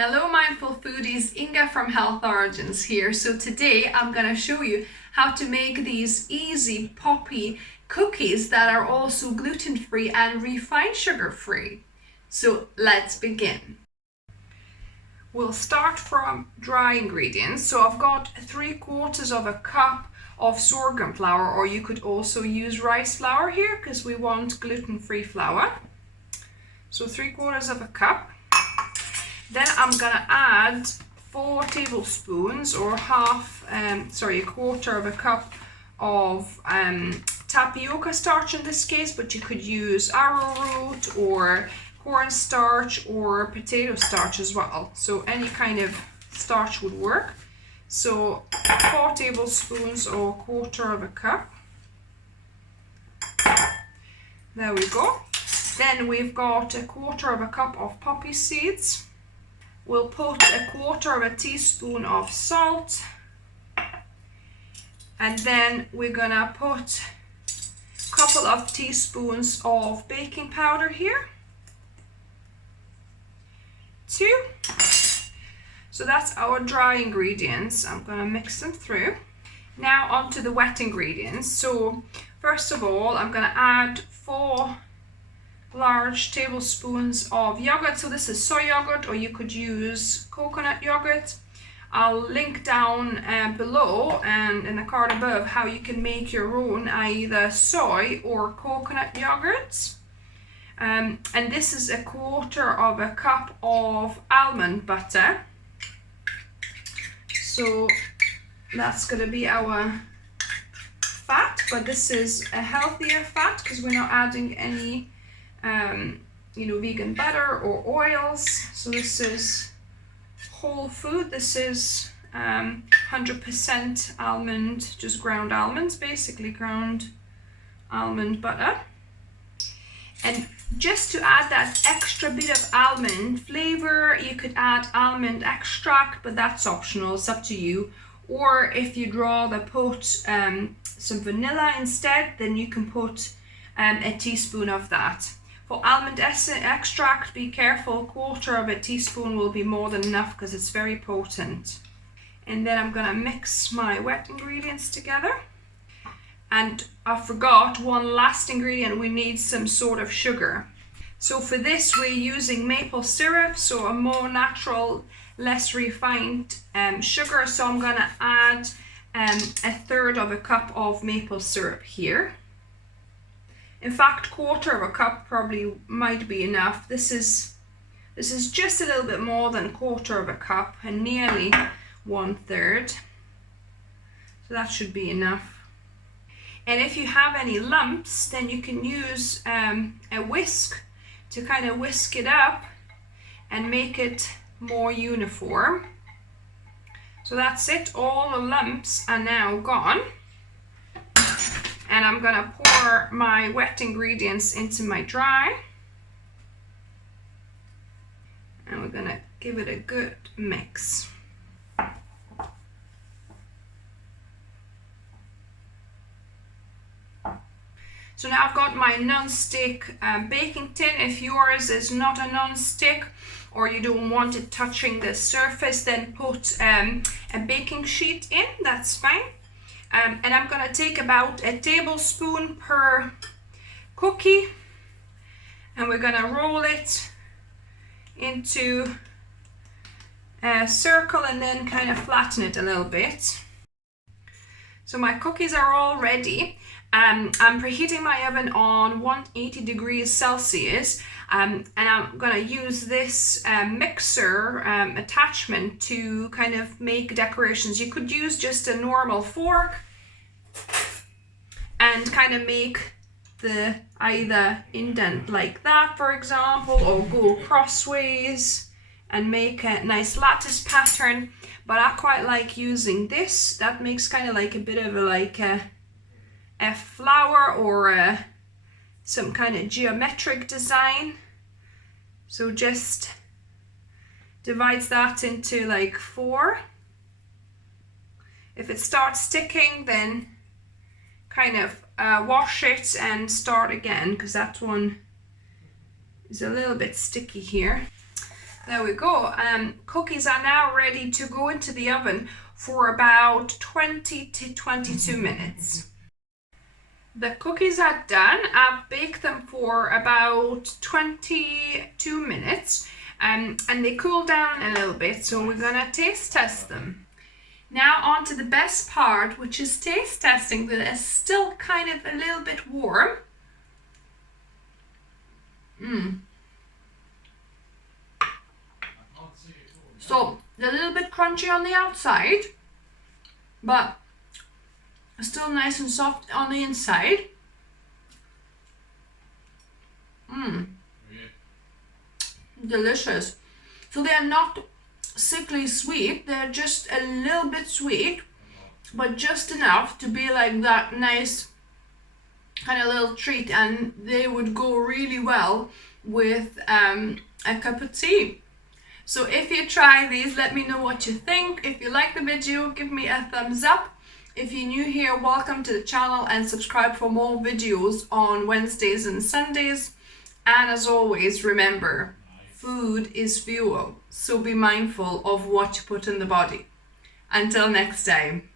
Hello mindful foodies, Inga from Health Origins here. So today I'm going to show you how to make these easy poppy cookies that are also gluten-free and refined sugar-free. So let's begin. We'll start from dry ingredients. So I've got 3/4 of a cup of sorghum flour, or you could also use rice flour here because we want gluten-free flour. So 3/4 of a cup. Then I'm gonna add 4 tablespoons or a quarter of a cup of tapioca starch in this case, but you could use arrowroot or cornstarch or potato starch as well. So any kind of starch would work. So 4 tablespoons or a quarter of a cup. There we go. Then we've got a quarter of a cup of poppy seeds. We'll put a quarter of a teaspoon of salt, and then we're gonna put a couple of teaspoons of baking powder here. 2. So that's our dry ingredients. I'm gonna mix them through. Now onto the wet ingredients. So first of all, I'm gonna add 4 large tablespoons of yogurt. So this is soy yogurt, or you could use coconut yogurt. I'll link down below and in the card above how you can make your own either soy or coconut yogurts. And this is a quarter of a cup of almond butter. So that's going to be our fat, but this is a healthier fat because we're not adding any vegan butter or oils. So this is whole food. This is 100% almond, just ground almonds, basically ground almond butter. And just to add that extra bit of almond flavor, you could add almond extract, but that's optional, it's up to you. Or if you'd rather put some vanilla instead, then you can put a teaspoon of that. For almond extract, be careful, quarter of a teaspoon will be more than enough because it's very potent. And then I'm gonna mix my wet ingredients together. And I forgot one last ingredient, we need some sort of sugar. So for this we're using maple syrup, so a more natural, less refined sugar. So I'm gonna add 1/3 of a cup of maple syrup here. In fact, quarter of a cup probably might be enough. This is just a little bit more than quarter of a cup and nearly 1/3. So that should be enough. And if you have any lumps, then you can use a whisk to kind of whisk it up and make it more uniform. So that's it, all the lumps are now gone. And I'm gonna pour my wet ingredients into my dry. And we're gonna give it a good mix. So now I've got my non-stick baking tin. If yours is not a non-stick or you don't want it touching the surface, then put a baking sheet in, that's fine. And I'm gonna take about a tablespoon per cookie, and we're gonna roll it into a circle and then kind of flatten it a little bit. So my cookies are all ready. I'm preheating my oven on 180 degrees Celsius, and I'm gonna use this mixer attachment to kind of make decorations. You could use just a normal fork and kind of make the either indent like that, for example, or go crossways and make a nice lattice pattern. But I quite like using this. That makes kind of like a bit of a flower or some kind of geometric design. So just divides that into like 4. If it starts sticking, then kind of wash it and start again, because that one is a little bit sticky here. There we go. Cookies are now ready to go into the oven for about 20 to 22 minutes. The cookies are done. I've baked them for about 22 minutes and they cool down a little bit, so we're gonna taste test them. Now on to the best part, which is taste testing. That is still kind of a little bit warm. So they're a little bit crunchy on the outside, but still nice and soft on the inside. Delicious. So they are not sickly sweet, they're just a little bit sweet, but just enough to be like that nice kind of little treat, and they would go really well with a cup of tea. So if you try these, let me know what you think. If you like the video, give me a thumbs up. If you're new here, welcome to the channel and subscribe for more videos on Wednesdays and Sundays. And as always, remember, food is fuel, so be mindful of what you put in the body. Until next time.